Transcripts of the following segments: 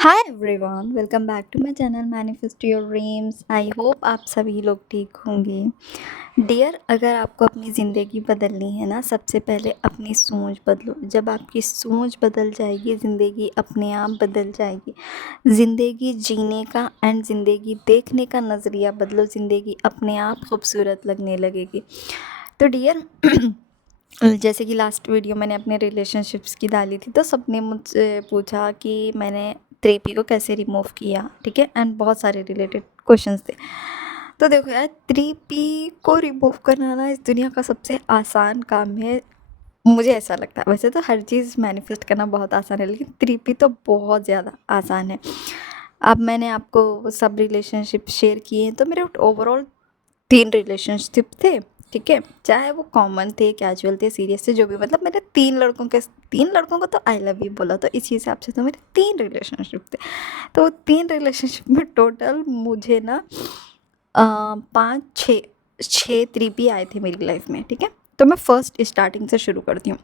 Hi everyone, welcome back to my channel manifest your dreams. I hope आप सभी लोग ठीक होंगे। डियर, अगर आपको अपनी ज़िंदगी बदलनी है ना, सबसे पहले अपनी सोच बदलो। जब आपकी सोच बदल जाएगी, ज़िंदगी अपने आप बदल जाएगी। ज़िंदगी जीने का एंड ज़िंदगी देखने का नज़रिया बदलो, ज़िंदगी अपने आप खूबसूरत लगने लगेगी। तो डियर जैसे कि लास्ट वीडियो मैंने अपने रिलेशनशिप्स की डाली थी, तो सबने मुझसे पूछा कि मैंने थेरेपी को कैसे रिमूव किया, ठीक है, एंड बहुत सारे रिलेटेड क्वेश्चंस थे। तो देखो यार, थेरेपी को रिमूव करना ना इस दुनिया का सबसे आसान काम है, मुझे ऐसा लगता है। वैसे तो हर चीज़ मैनिफेस्ट करना बहुत आसान है, लेकिन थेरेपी तो बहुत ज़्यादा आसान है। अब मैंने आपको सब रिलेशनशिप शेयर किए हैं, तो मेरे ओवरऑल 3 रिलेशनशिप थे, ठीक है? चाहे वो कॉमन थे, कैजुअल थे, सीरियस थे, जो भी, मतलब मैंने 3 लड़कों को तो आई लव यू बोला, तो इस हिसाब से तो मेरे 3 रिलेशनशिप थे। तो 3 रिलेशनशिप में टोटल मुझे ना 5 6 3 आए थे मेरी लाइफ में, ठीक है? तो मैं फर्स्ट स्टार्टिंग से शुरू करती हूँ।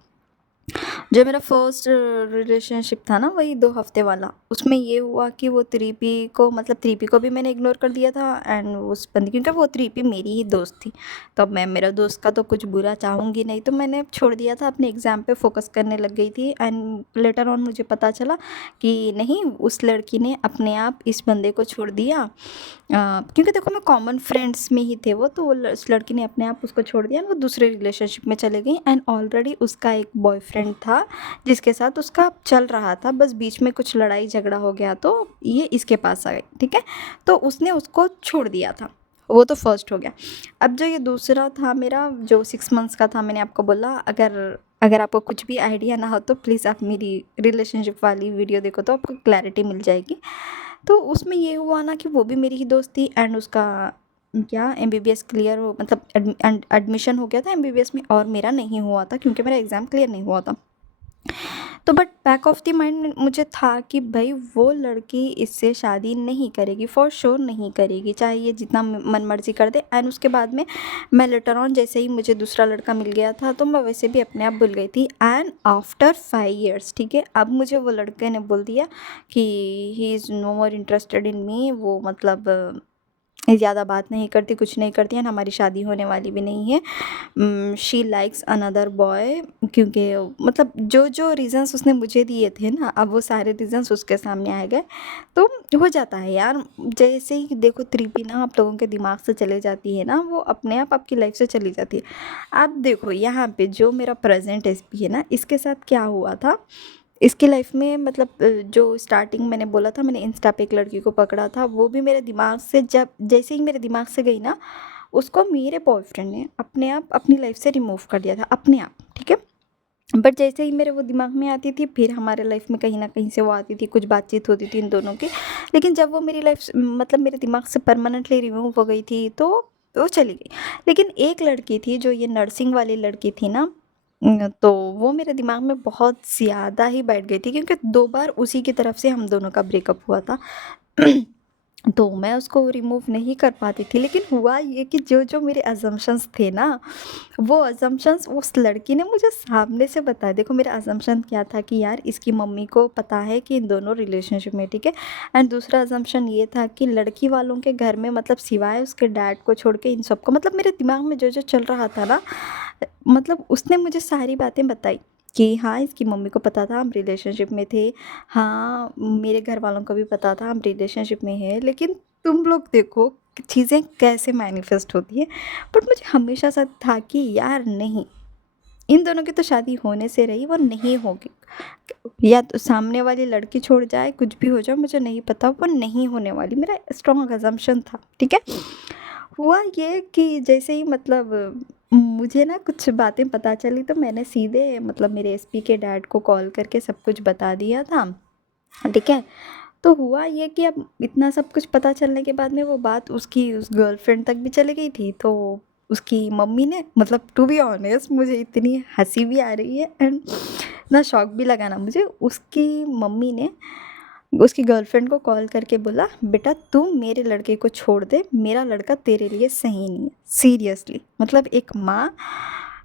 जो मेरा फर्स्ट रिलेशनशिप था ना, वही 2 हफ्ते वाला, उसमें ये हुआ कि वो थ्री पी को भी मैंने इग्नोर कर दिया था, एंड उस बंदी, क्योंकि वो थ्री पी मेरी ही दोस्त थी। तो अब मैं मेरा दोस्त का तो कुछ बुरा चाहूँगी नहीं, तो मैंने छोड़ दिया था, अपने एग्ज़ाम पे फोकस करने लग गई थी। एंड लेटर ऑन मुझे पता चला कि नहीं, उस लड़की ने अपने आप इस बंदे को छोड़ दिया। क्योंकि देखो, मैं कॉमन फ्रेंड्स में ही थे वो, तो उस लड़की ने अपने आप उसको छोड़ दिया, वो दूसरे रिलेशनशिप में चले गई, एंड ऑलरेडी उसका एक बॉयफ्रेंड था जिसके साथ उसका चल रहा था। बस बीच में कुछ लड़ाई झगड़ा हो गया, तो ये इसके पास आ गई, ठीक है? तो उसने उसको छोड़ दिया था। वो तो फर्स्ट हो गया। अब जो ये दूसरा था मेरा, जो 6 मंथ्स का था, मैंने आपको बोला, अगर अगर आपको कुछ भी आइडिया ना हो तो प्लीज़ आप मेरी रिलेशनशिप वाली वीडियो देखो, तो आपको क्लैरिटी मिल जाएगी। तो उसमें ये हुआ ना कि वो भी मेरी ही दोस्त थी, एंड उसका क्या एमबीबीएस क्लियर हो, मतलब एडमिशन हो गया था एमबीबीएस में, और मेरा नहीं हुआ था क्योंकि मेरा एग्ज़ाम क्लियर नहीं हुआ था। तो but back of the mind मुझे था कि भाई, वो लड़की इससे शादी नहीं करेगी, फॉर श्योर नहीं करेगी, चाहे ये जितना मन मर्जी कर दे। एंड उसके बाद में मैं लेटर ऑन, जैसे ही मुझे दूसरा लड़का मिल गया था, तो मैं वैसे भी अपने आप भूल गई थी। एंड आफ्टर 5 years, ठीक है, अब मुझे वो लड़के ने बोल दिया कि he is no more interested in me. वो मतलब ज़्यादा बात नहीं करती, कुछ नहीं करती, एंड हमारी शादी होने वाली भी नहीं है। शी लाइक्स अनदर बॉय, क्योंकि मतलब जो जो रीज़न्स उसने मुझे दिए थे ना, अब वो सारे रीज़न्स उसके सामने आ गए। तो हो जाता है यार, जैसे ही देखो, थेरेपी ना आप लोगों के दिमाग से चले जाती है ना, वो अपने आप आपकी लाइफ से चली जाती है। अब देखो यहाँ पे जो मेरा प्रेजेंट एसपी है ना, इसके साथ क्या हुआ था, इसकी लाइफ में, मतलब जो स्टार्टिंग मैंने बोला था, मैंने इंस्टा पे एक लड़की को पकड़ा था, वो भी मेरे दिमाग से, जब जैसे ही मेरे दिमाग से गई ना, उसको मेरे बॉयफ्रेंड ने अपने आप अपनी लाइफ से रिमूव कर दिया था, अपने आप, ठीक है? बट जैसे ही मेरे वो दिमाग में आती थी, फिर हमारे लाइफ में कहीं ना कहीं से वो आती थी, कुछ बातचीत होती थी इन दोनों की। लेकिन जब वो मेरी लाइफ मतलब मेरे दिमाग से परमानेंटली रिमूव हो गई थी, तो वो चली गई। लेकिन एक लड़की थी, जो ये नर्सिंग वाली लड़की थी ना, तो वो मेरे दिमाग में बहुत ज़्यादा ही बैठ गई थी, क्योंकि 2 बार उसी की तरफ से हम दोनों का ब्रेकअप हुआ था। तो मैं उसको रिमूव नहीं कर पाती थी। लेकिन हुआ ये कि जो जो मेरे अजम्पशंस थे ना, वो अजम्पशंस उस लड़की ने मुझे सामने से बताया। देखो, मेरा अजम्पशन क्या था कि यार, इसकी मम्मी को पता है कि इन दोनों रिलेशनशिप में, ठीक है? एंड दूसरा अजम्पशन ये था कि लड़की वालों के घर में, मतलब सिवाय उसके डैड को छोड़ के इन सबको, मतलब मेरे दिमाग में जो जो चल रहा था ना, मतलब उसने मुझे सारी बातें बताई कि हाँ, इसकी मम्मी को पता था हम रिलेशनशिप में थे, हाँ, मेरे घर वालों को भी पता था हम रिलेशनशिप में हैं। लेकिन तुम लोग देखो कि चीज़ें कैसे मैनिफेस्ट होती है। बट मुझे हमेशा से था कि यार नहीं, इन दोनों की तो शादी होने से रही, वो नहीं होगी। या तो सामने वाली लड़की छोड़ जाए, कुछ भी हो जाए, मुझे नहीं पता, वो नहीं होने वाली, मेरा स्ट्रॉन्ग अजम्पशन था, ठीक है? हुआ ये कि जैसे ही, मतलब मुझे ना कुछ बातें पता चली, तो मैंने सीधे, मतलब मेरे एसपी के डैड को कॉल करके सब कुछ बता दिया था, ठीक है? तो हुआ ये कि अब इतना सब कुछ पता चलने के बाद में वो बात उसकी उस गर्लफ्रेंड तक भी चली गई थी। तो उसकी मम्मी ने, मतलब टू बी ऑनेस्ट, मुझे इतनी हंसी भी आ रही है एंड ना शौक भी लगा ना मुझे, उसकी मम्मी ने उसकी गर्लफ्रेंड को कॉल करके बोला, बेटा तू मेरे लड़के को छोड़ दे, मेरा लड़का तेरे लिए सही नहीं है। सीरियसली, मतलब एक माँ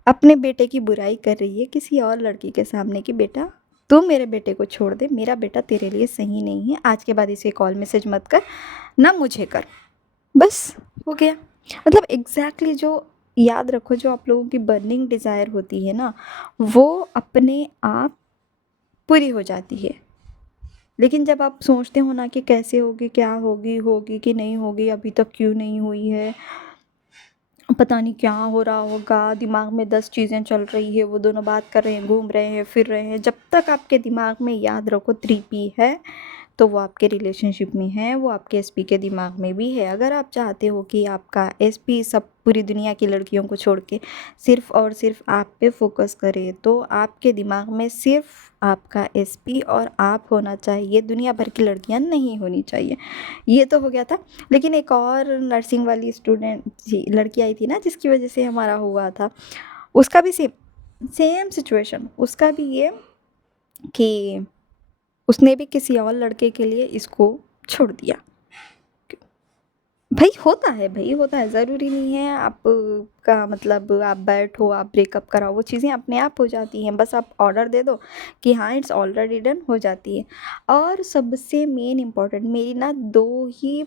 अपने बेटे की बुराई कर रही है किसी और लड़की के सामने कि बेटा तू मेरे बेटे को छोड़ दे, मेरा बेटा तेरे लिए सही नहीं है, आज के बाद इसे कॉल मैसेज मत कर, ना मुझे कर, बस हो गया। मतलब एग्जैक्टली जो, याद रखो, जो आप लोगों की बर्निंग डिज़ायर होती है ना, वो अपने आप पूरी हो जाती है। लेकिन जब आप सोचते हो ना कि कैसे होगी, क्या होगी, होगी कि नहीं होगी, अभी तक क्यों नहीं हुई है, पता नहीं क्या हो रहा होगा, दिमाग में 10 चीज़ें चल रही है, वो दोनों बात कर रहे हैं, घूम रहे हैं, फिर रहे हैं, जब तक आपके दिमाग में, याद रखो, 3P है, तो वो आपके रिलेशनशिप में है, वो आपके एसपी के दिमाग में भी है। अगर आप चाहते हो कि आपका एसपी सब पूरी दुनिया की लड़कियों को छोड़ के सिर्फ और सिर्फ आप पे फोकस करे, तो आपके दिमाग में सिर्फ आपका एसपी और आप होना चाहिए, दुनिया भर की लड़कियां नहीं होनी चाहिए। ये तो हो गया था। लेकिन एक और नर्सिंग वाली स्टूडेंट जी, लड़की आई थी ना, जिसकी वजह से हमारा हुआ था, उसका भी सेम सेम सिचुएशन, उसका भी ये कि उसने भी किसी और लड़के के लिए इसको छोड़ दिया। भाई होता है, भाई होता है, ज़रूरी नहीं है आप का मतलब आप बैठो, आप ब्रेकअप कराओ, वो चीज़ें अपने आप हो जाती हैं, बस आप ऑर्डर दे दो कि हाँ इट्स ऑलरेडी डन, हो जाती है। और सबसे मेन इम्पॉर्टेंट, मेरी ना दो ही,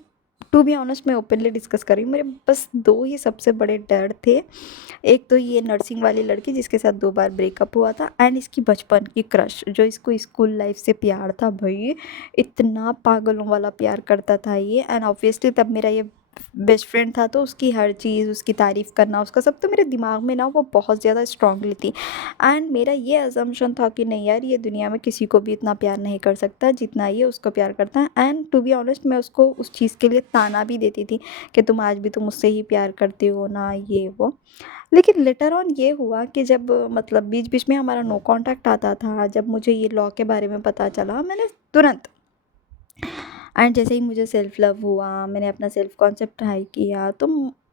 टू बी ऑनेस्ट मैं ओपनली डिस्कस कर रही हूँ, मेरे बस दो ही सबसे बड़े डर थे। एक तो ये नर्सिंग वाली लड़की जिसके साथ 2 बार ब्रेकअप हुआ था, एंड इसकी बचपन की क्रश जो इसको स्कूल लाइफ से प्यार था, भाई इतना पागलों वाला प्यार करता था ये। एंड ऑब्वियसली तब मेरा ये बेस्ट फ्रेंड था, तो उसकी हर चीज़, उसकी तारीफ़ करना, उसका सब, तो मेरे दिमाग में ना वो बहुत ज़्यादा स्ट्रांगली थी। एंड मेरा ये अजम्पशन था कि नहीं यार, ये दुनिया में किसी को भी इतना प्यार नहीं कर सकता जितना ये उसको प्यार करता है। एंड टू बी ऑनेस्ट मैं उसको उस चीज़ के लिए ताना भी देती थी कि तुम आज भी तुम मुझसे ही प्यार करते हो ना, ये वो। लेकिन लेटर ऑन ये हुआ कि जब मतलब बीच बीच में हमारा नो कांटेक्ट आता था, जब मुझे ये लॉ के बारे में पता चला, मैंने तुरंत, एंड जैसे ही मुझे सेल्फ लव हुआ, मैंने अपना सेल्फ कॉन्सेप्ट हाई किया, तो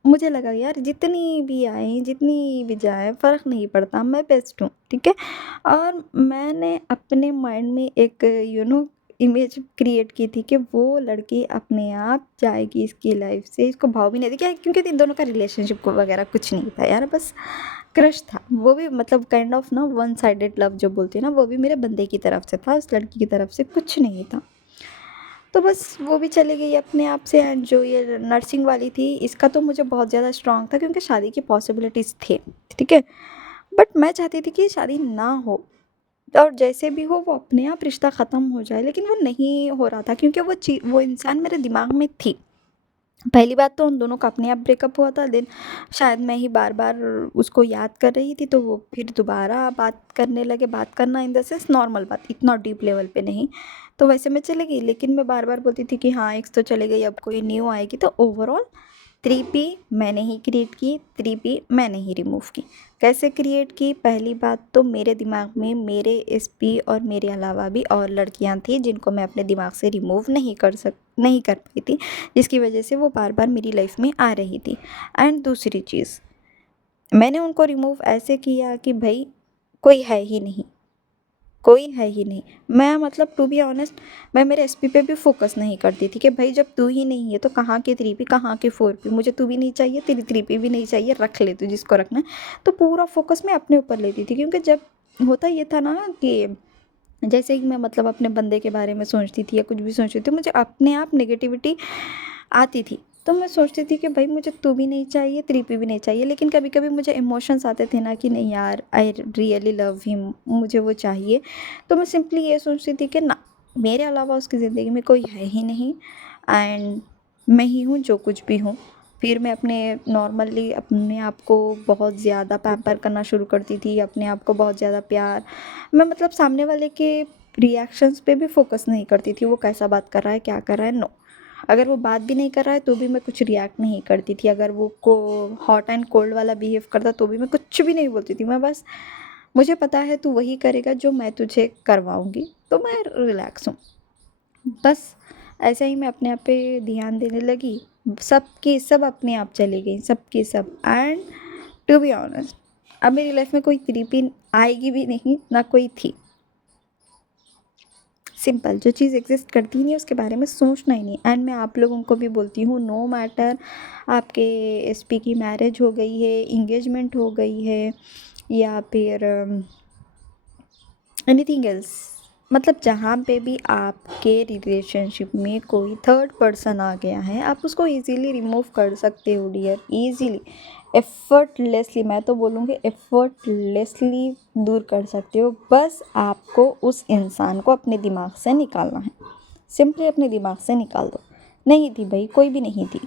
मुझे लगा यार जितनी भी आए जितनी भी जाए फ़र्क नहीं पड़ता, मैं बेस्ट हूँ, ठीक है। और मैंने अपने माइंड में एक इमेज क्रिएट की थी कि वो लड़की अपने आप जाएगी इसकी लाइफ से, इसको भाव भी नहीं देखा, क्योंकि इन दोनों का रिलेशनशिप को वगैरह कुछ नहीं था यार, बस क्रश था, वो भी मतलब काइंड ऑफ ना वन साइडेड लव जो बोलते हैं ना, वो भी मेरे बंदे की तरफ से था, उस लड़की की तरफ से कुछ नहीं था। तो बस वो भी चली गई अपने आप से। एंड जो ये नर्सिंग वाली थी, इसका तो मुझे बहुत ज़्यादा स्ट्रांग था क्योंकि शादी की पॉसिबिलिटीज़ थे, ठीक है। बट मैं चाहती थी कि शादी ना हो, और जैसे भी हो वो अपने आप रिश्ता ख़त्म हो जाए, लेकिन वो नहीं हो रहा था क्योंकि वो इंसान मेरे दिमाग में थी। पहली बात तो उन दोनों का अपने आप ब्रेकअप हुआ था, देन शायद मैं ही बार बार उसको याद कर रही थी, तो वो फिर दोबारा बात करने लगे, बात करना इन द सेंस नॉर्मल बात, इतना डीप लेवल पे नहीं। तो वैसे मैं चली गई, लेकिन मैं बार बार बोलती थी कि हाँ एक्स तो चले गई, अब कोई न्यू आएगी। तो ओवरऑल 3P मैंने ही क्रिएट की, 3P मैंने ही रिमूव की। कैसे क्रिएट की? पहली बात तो मेरे दिमाग में मेरे एसपी और मेरे अलावा भी और लड़कियां थी जिनको मैं अपने दिमाग से रिमूव नहीं कर पाई थी, जिसकी वजह से वो बार बार मेरी लाइफ में आ रही थी। एंड दूसरी चीज़, मैंने उनको रिमूव ऐसे किया कि भाई कोई है ही नहीं, कोई है ही नहीं। मैं मतलब टू बी ऑनेस्ट, मैं मेरे एसपी पे भी फोकस नहीं करती थी कि भाई जब तू ही नहीं है तो कहाँ के 3P, कहाँ के 4P, मुझे तू भी नहीं चाहिए, तेरी 3P भी नहीं चाहिए, रख ले तू जिसको रखना है। तो पूरा फोकस मैं अपने ऊपर लेती थी, क्योंकि जब होता ये था ना कि जैसे ही मैं मतलब अपने बंदे के बारे में सोचती थी या कुछ भी सोचती थी, मुझे अपने आप नेगेटिविटी आती थी। तो मैं सोचती थी कि भाई मुझे तू भी नहीं चाहिए, 3P भी नहीं चाहिए। लेकिन कभी कभी मुझे इमोशंस आते थे ना कि नहीं यार, आई रियली लव हिम, मुझे वो चाहिए। तो मैं सिंपली ये सोचती थी कि ना, मेरे अलावा उसकी ज़िंदगी में कोई है ही नहीं, एंड मैं ही हूँ जो कुछ भी हूँ। फिर मैं अपने नॉर्मली अपने आप को बहुत ज़्यादा पैम्पर करना शुरू करती थी, अपने आप को बहुत ज़्यादा प्यार, मैं मतलब सामने वाले के रिएक्शंस पे भी फोकस नहीं करती थी, वो कैसा बात कर रहा है, क्या कर रहा है, नो। अगर वो बात भी नहीं कर रहा है तो भी मैं कुछ रिएक्ट नहीं करती थी, अगर वो को हॉट एंड कोल्ड वाला बिहेव करता तो भी मैं कुछ भी नहीं बोलती थी। मैं बस, मुझे पता है तू वही करेगा जो मैं तुझे करवाऊँगी, तो मैं रिलैक्स हूँ। बस ऐसे ही मैं अपने आप पे ध्यान देने लगी, सबकी सब अपने आप चली गई, सबकी सब। एंड टू बी ऑनेस्ट, अब मेरी लाइफ में कोई 3P आएगी भी नहीं, ना कोई थी। सिंपल, जो चीज़ एग्जिस्ट करती ही नहीं उसके बारे में सोचना ही नहीं। एंड मैं आप लोगों को भी बोलती हूँ, नो मैटर आपके एसपी की मैरिज हो गई है, इंगेजमेंट हो गई है, या फिर एनीथिंग एल्स, मतलब जहाँ पे भी आपके रिलेशनशिप में कोई थर्ड पर्सन आ गया है, आप उसको इजीली रिमूव कर सकते हो डियर, इजीली, एफर्टलेसली, मैं तो बोलूँगी एफर्टलेसली दूर कर सकते हो। बस आपको उस इंसान को अपने दिमाग से निकालना है, सिंपली अपने दिमाग से निकाल दो। नहीं थी भाई, कोई भी नहीं थी।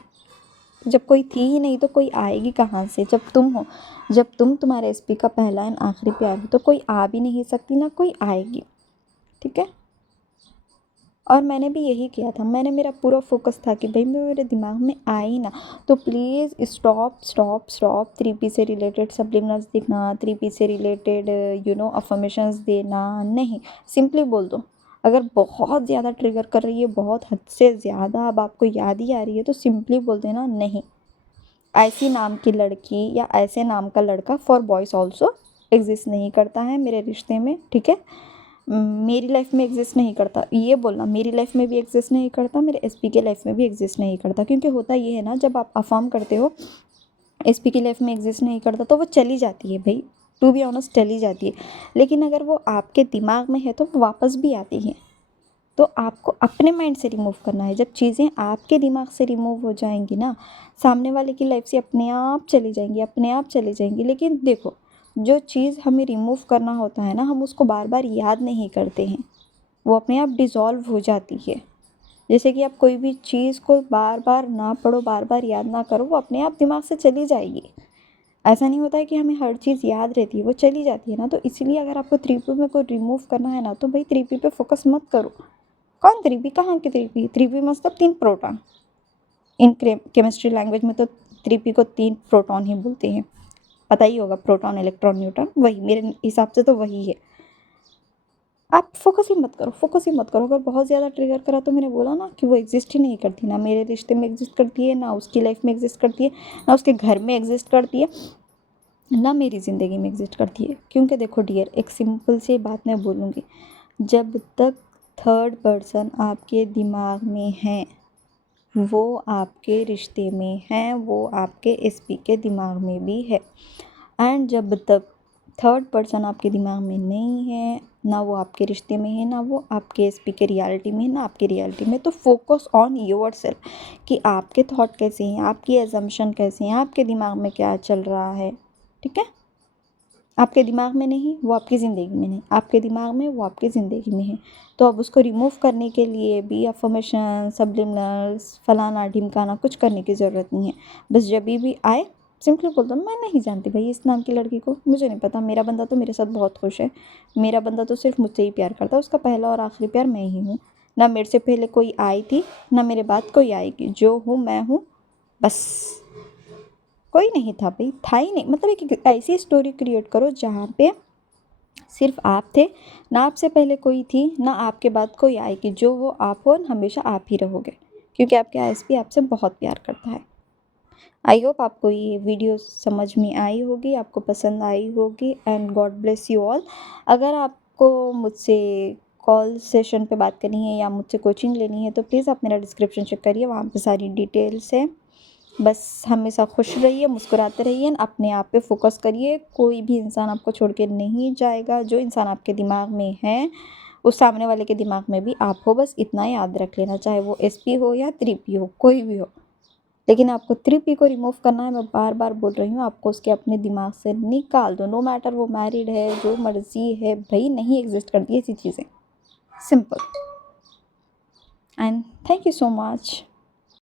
जब कोई थी ही नहीं तो कोई आएगी कहाँ से? जब तुम हो, जब तुम तुम्हारे एसपी का पहला एंड आखिरी प्यार हो, तो कोई आ भी नहीं सकती, ना कोई आएगी। ठीक है। और मैंने भी यही किया था, मेरा पूरा फोकस था कि भाई मैं, मेरे दिमाग में आई ना, तो please stop stop stop 3P से रिलेटेड सब्लिमिनल्स दिखना, 3P से रिलेटेड अफर्मेशंस देना नहीं। सिंपली बोल दो। अगर बहुत ज़्यादा ट्रिगर कर रही है, बहुत हद से ज़्यादा अब आपको याद ही आ रही है, तो सिंपली बोल देना नहीं, ऐसी नाम की लड़की या ऐसे नाम का लड़का फॉर बॉयज़ ऑल्सो एग्जिस्ट नहीं करता है मेरे रिश्ते में। ठीक है। मेरी लाइफ में एग्जिस्ट नहीं करता, ये बोलना, मेरी लाइफ में भी एग्जिस्ट नहीं करता, मेरे एसपी के लाइफ में भी एग्जिस्ट नहीं करता। क्योंकि होता ये है ना, जब आप अफर्म करते हो एसपी की लाइफ में एग्जिस्ट नहीं करता, तो वो चली जाती है भाई, टू बी ऑनेस्ट चली जाती है। लेकिन अगर वो आपके दिमाग में है तो वो वापस भी आती है। तो आपको अपने माइंड से रिमूव करना है। जब चीज़ें आपके दिमाग से रिमूव हो जाएंगी ना, सामने वाले की लाइफ से अपने आप चली जाएंगी, अपने आप चली जाएंगी। लेकिन देखो, जो चीज़ हमें रिमूव करना होता है ना, हम उसको बार बार याद नहीं करते हैं, वो अपने आप डिज़ोल्व हो जाती है। जैसे कि आप कोई भी चीज़ को बार बार ना पढ़ो, बार बार याद ना करो, वो अपने आप दिमाग से चली जाएगी। ऐसा नहीं होता है कि हमें हर चीज़ याद रहती है, वो चली जाती है ना। तो इसलिए अगर आपको 3P में कोई रिमूव करना है ना, तो भाई 3P पे फोकस मत करो। कौन 3P? कहाँ के 3P? 3P मतलब 3 प्रोटॉन। इन केमिस्ट्री लैंग्वेज में तो 3P को 3 प्रोटॉन ही बोलते हैं, पता ही होगा, प्रोटॉन इलेक्ट्रॉन न्यूट्रॉन, वही मेरे हिसाब से तो वही है। आप फोकस ही मत करो, फोकस ही मत करो। अगर बहुत ज़्यादा ट्रिगर करा तो मैंने बोला ना कि वो एग्जिस्ट ही नहीं करती, ना मेरे रिश्ते में एग्जिस्ट करती है, ना उसकी लाइफ में एग्जिस्ट करती है, ना उसके घर में एग्जिस्ट करती है, ना मेरी ज़िंदगी में एग्जिस्ट करती है। क्योंकि देखो डियर, एक सिंपल सी बात मैं बोलूँगी, जब तक थर्ड पर्सन आपके दिमाग में है, वो आपके रिश्ते में है, वो आपके एसपी के दिमाग में भी है। एंड जब तक थर्ड पर्सन आपके दिमाग में नहीं है, ना वो आपके रिश्ते में है, ना वो आपके एसपी के रियलिटी में है, ना आपकी रियलिटी में, तो फोकस ऑन योरसेल्फ कि आपके थॉट कैसे हैं, आपकी एजम्पशन कैसे हैं, आपके दिमाग में क्या चल रहा है। ठीक है। आपके दिमाग में नहीं, वो आपकी ज़िंदगी में नहीं, आपके दिमाग में, वो आपकी ज़िंदगी में है। तो अब उसको रिमूव करने के लिए भी अफर्मेशन, सब्लिमिनल्स, फलाना ढिमकाना कुछ करने की ज़रूरत नहीं है। बस जब भी आए, सिंपली बोल दो, मैं नहीं जानती भाई इस नाम की लड़की को, मुझे नहीं पता, मेरा बंदा तो मेरे साथ बहुत खुश है, मेरा बंदा तो सिर्फ मुझसे ही प्यार करता है, उसका पहला और आखिरी प्यार मैं ही हूँ। ना मेरे से पहले कोई आई थी, ना मेरे बाद कोई आएगी, जो हूँ मैं हूँ, बस। कोई नहीं था भाई, था ही नहीं। मतलब एक ऐसी स्टोरी क्रिएट करो जहाँ पे सिर्फ आप थे, ना आपसे पहले कोई थी, ना आपके बाद कोई आएगी, जो वो आप हो, हमेशा आप ही रहोगे। क्योंकि आपके आईएसपी आपसे बहुत प्यार करता है। आई होप आपको ये वीडियो समझ में आई होगी, आपको पसंद आई होगी, and God bless you all. अगर आपको मुझसे कॉल सेशन पे बात करनी है या मुझसे कोचिंग लेनी है, तो प्लीज़ आप मेरा डिस्क्रिप्शन चेक करिए, वहाँ पे सारी डिटेल्स है। बस हमेशा खुश रहिए, मुस्कुराते रहिए, अपने आप पे फोकस करिए। कोई भी इंसान आपको छोड़ के नहीं जाएगा। जो इंसान आपके दिमाग में है, उस सामने वाले के दिमाग में भी आप हो, बस इतना याद रख लेना। चाहे वो एसपी हो या 3P हो, कोई भी हो, लेकिन आपको 3P को रिमूव करना है। मैं बार बार बोल रही हूँ, आपको उसके अपने दिमाग से निकाल दो। नो मैटर वो मैरिड है, जो मर्जी है भाई, नहीं एग्जिस्ट करती ऐसी चीज़ें। Simple. And thank you so much.